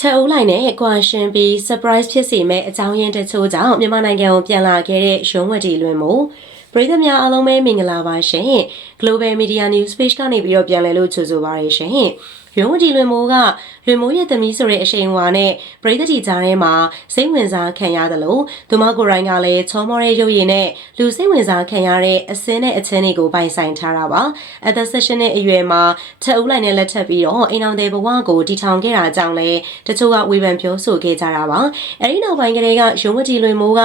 ထက်ဦးလိုက်နဲ့ကွာရှင်ပြီး surprise ဖြစ်စေမဲ့အကြောင်းရင်းတချို့ကြောင့်မြန်မာနိုင်ငံကိုပြန်လာခဲ့တဲ့ရုံးဝတီလွင်မို့ပရိသတ်များအားလုံးပဲမင်္ဂလာပါရှင် Global Media News Page ကနေပြီးတော့ပြန်လည်လို့ကြိုဆိုပါရရှင် ရုံးဝတီလွင်မိုးကလွင်မိုးရဲ့သမီးဆိုတဲ့အရှိန်အဝါနဲ့ပရိသတ်တီကြားထဲမှာစိတ်ဝင်စားခံရသလိုသူမကိုယ်တိုင်ကလည်းချောမောတဲ့ရုပ်ရည်နဲ့လူစိတ်ဝင်စားခံရတဲ့အစင်းနဲ့အချင်းတွေကိုပိုင်ဆိုင်ထားတာပါအသက်16နှစ်အရွယ်မှာထက်ဦးလိုက်နဲ့လက်ထပ်ပြီးတော့အိမ်အောင်တဲ့ဘဝကိုတည်ထောင်ခဲ့တာကြောင့်လည်းတချို့ကဝေဖန်ပြောဆိုခဲ့ကြတာပါအဲဒီနောက်ပိုင်းကလေးကရုံးဝတီလွင်မိုးက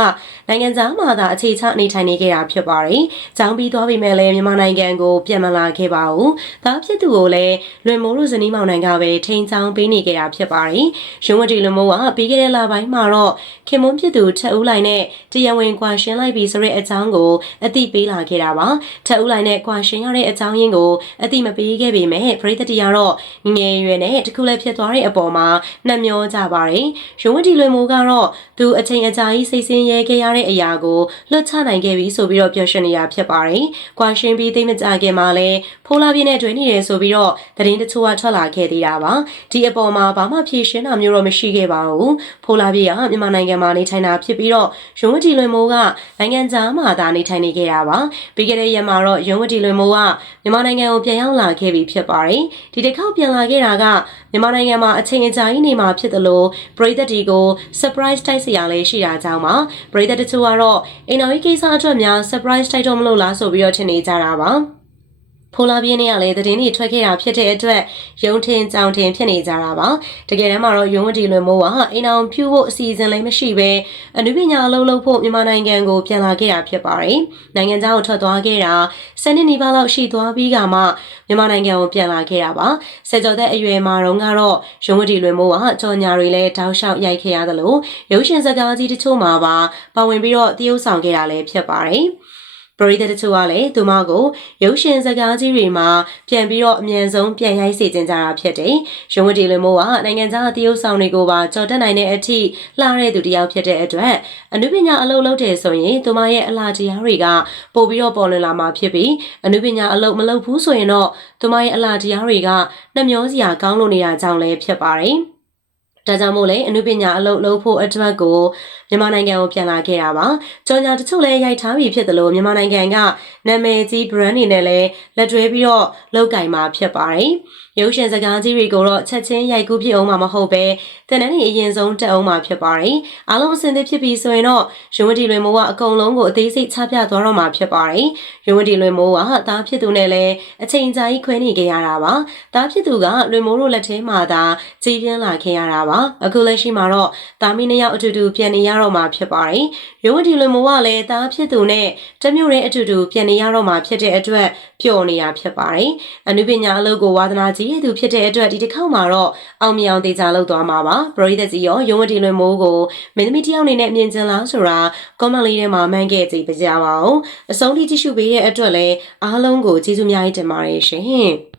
နိုင်ငံသားမှာသာအခြေချနေထိုင်နေခဲ့တာဖြစ်ပါတယ်။ကြောင်းပြီးသွားပြီမဲ့လည်းမြန်မာနိုင်ငံကိုပြန်မလာခဲ့ပါဘူး။ဒါဖြစ်သူကိုလည်းလွင်မိုးတို့ဇနီးမောင်နှံကပဲထိန်ချောင်းပေးနေခဲ့တာဖြစ်ပါတယ်။ရုံးဝတီလွင်မိုးကပြီးခဲ့တဲ့လပိုင်းမှာတော့ခင်မွန်းဖြစ်သူထက်ဦးလိုက်နဲ့တရားဝင်ကွာရှင်းလိုက်ပြီဆိုတဲ့အကြောင်းကိုအသိပေးလာခဲ့တာပါ။ထက်ဦးလိုက်နဲ့ကွာရှင်းရတဲ့အကြောင်းရင်းကိုအသိမပေးခဲ့ပေမဲ့ပရိသတ်တရားတော့ငငယ်ရွယ်နဲ့တခုလည်းဖြစ်သွားတဲ့အပေါ်မှာနှမျောကြပါတယ်။ရုံးဝတီလွင်မိုးကတော့သူအချိန်အကြာကြီးစိတ်ဆင်းရဲခဲ့ရတဲ့အရာကိုလွတ်ချနိုင်ခဲ့ပြီဆိုပြီးတော့ပြောရှင်နေတာဖြစ်ပါတယ်။ကွာရှင်ပြီးသိမကြခင်မှာလည်းဖိုးလာပြင်းနဲ့တွင်နေတယ်ဆိုပြီးတော့သတင်းတချို့ကထွက်လာခဲ့သေးတာပါ။ဒီအပေါ်မှာဘာမှဖြေရှင်းတာမျိုးတော့မရှိခဲ့ပါဘူး။ဖိုးလာပြင်းကမြန်မာနိုင်ငံမှာနေထိုင်တာဖြစ်ပြီးတော့ရုံးဝတီလွင်မိုးကနိုင်ငံခြားမှာသာနေထိုင်နေခဲ့တာပါ။ပြီးခဲ့တဲ့ရက်မှာတော့ရုံးဝတီလွင်မိုးကမြန်မာနိုင်ငံကိုပြန်ရောက်လာခဲ့ပြီဖြစ်ပါတယ်။ဒီတစ်ခေါက်ပြန်လာခဲ့တာကမြန်မာနိုင်ငံမှာအချိန်အကြာကြီးနေမှာဖြစ်တယ်လို့ပြည်သက်ဒီကို surprise တိုက်စရာလည်းရှိတာကြောင့်ပါပြည်သက်တချို့ကတော့အိမ်တော်ကြီးကိစ္စအတွက်များ surprise တိုက်တော့မလို့လားဆိုပြီးတော့ထင်နေကြတာပါ ဖိုလာပြင်းနဲ့ကလည်းသတင်းတွေထွက်ခဲ့တာဖြစ်တဲ့အတွက်ရုံထင်ကြောင်ထင်ဖြစ်နေကြတာပါတကယ်တမ်းမှာတော့ရုံဝတီလွင်မိုးကအိမ်အောင်ဖြူဖို့အစီအစဉ်လည်းမရှိဘဲအနုပညာအလုပ်လုပ်ဖို့မြန်မာနိုင်ငံကိုပြန်လာခဲ့တာဖြစ်ပါတယ်နိုင်ငံခြားကိုထွက်သွားခဲ့တာစနေနေ့ပါလောက်ရှိသွားပြီးကမှမြန်မာနိုင်ငံကိုပြန်လာခဲ့တာပါဆယ်ကျော်သက်အရွယ်မှာတော့ကတော့ရုံဝတီလွင်မိုးကကြော်ညာတွေလည်းတောက်လျှောက်ရိုက်ခဲ့ရသလိုရုပ်ရှင်စကားကြီးတချို့မှာပါပါဝင်ပြီးတော့တရုပ်ဆောင်ခဲ့တာလည်းဖြစ်ပါတယ် ပရိသတ်တချို့ကလည်းသူမကိုရုပ်ရှင်စကားကြီးတွေမှာပြန်ပြီးတော့အမြန်ဆုံးပြန်ရိုက်စေချင်ကြတာဖြစ်တယ်။ရုံဝတီလွင်မိုးကနိုင်ငံခြားတရုတ်ဆောင်တွေကိုပါကြော်တက်နိုင်တဲ့အထိလှတဲ့သူတစ်ယောက်ဖြစ်တဲ့အတွက်အနုပညာအလုပ်လုပ်တယ်ဆိုရင်သူမရဲ့အလားတရားတွေကပို့ပြီးတော့ပေါ်လွင်လာမှာဖြစ်ပြီးအနုပညာအလုပ်မလုပ်ဘူးဆိုရင်တော့သူမရဲ့အလားတရားတွေကနှမျောစရာကောင်းလို့နေတာကြောင့်လည်းဖြစ်ပါတယ်။ ဒါကြောင့်မို့လဲအနုပညာအလုပ်လုပ်ဖို့အတွက်ကိုမြန်မာနိုင်ငံကိုပြန်လာခဲ့တာပါ။ကြော်ညာတချို့လည်းရိုက်ထားပြီးဖြစ်တယ်လို့မြန်မာနိုင်ငံကနာမည်ကြီး brand တွေနဲ့လည်းလက်တွဲပြီးတော့လုပ်ကင်มาဖြစ်ပါတယ်။ရုပ်ရှင်စကားကြီးတွေကိုတော့ချက်ချင်းရိုက်ကူးဖြစ်အောင်မှာမဟုတ်ပဲတန်တန်းကြီးအရင်ဆုံးတက်အောင်မှာဖြစ်ပါတယ်။အားလုံးအဆင်သင့်ဖြစ်ပြီဆိုရင်တော့ရုံဝတီလွင်မိုးကအကုန်လုံးကိုအသေးစိတ်ချပြသွားတော့မှာဖြစ်ပါတယ်။ရုံဝတီလွင်မိုးကသားဖြစ်သူနဲ့လည်းအချိန်ကြာကြီးခွဲနေခဲ့ရတာပါ။သားဖြစ်သူကလွင်မိုးတို့လက်ထဲမှာသာကြီးပြင်းလာခဲ့ရတာပါ။အခုလက်ရှိမှာတော့သားမီးနှစ်ယောက်အတူတူပြန်နေရတော့မှာဖြစ်ပါတယ်။ရုံဝတီလွင်မိုးကလည်းသားဖြစ်သူနဲ့တမျိုးနဲ့အတူတူပြန်နေရတော့မှာဖြစ်တဲ့အတွက်ပျော်နေတာဖြစ်ပါတယ်။အနုပညာအလုပ်ကိုဝါသနာကြီးရဲ့သူဖြစ်တဲ့အတွက်ဒီတစ်ခေါက်မှာတော့အောင်မြင်အောင်တေချာလုပ်သွားမှာပါပရိသတ်ကြီးရောရုံးဝတီလွင်မိုးကိုမင်းသမီးတယောက်အနေနဲ့မြင်ကျင်လားဆိုတာ comment လေးထဲမှာမှန်းခဲ့ကြည့်ကြပါဦးအဆုံးထိကြည့်ရှုပေးတဲ့အတွက်လည်းအားလုံးကိုကျေးဇူးများကြီးတင်ပါတယ်ရှင်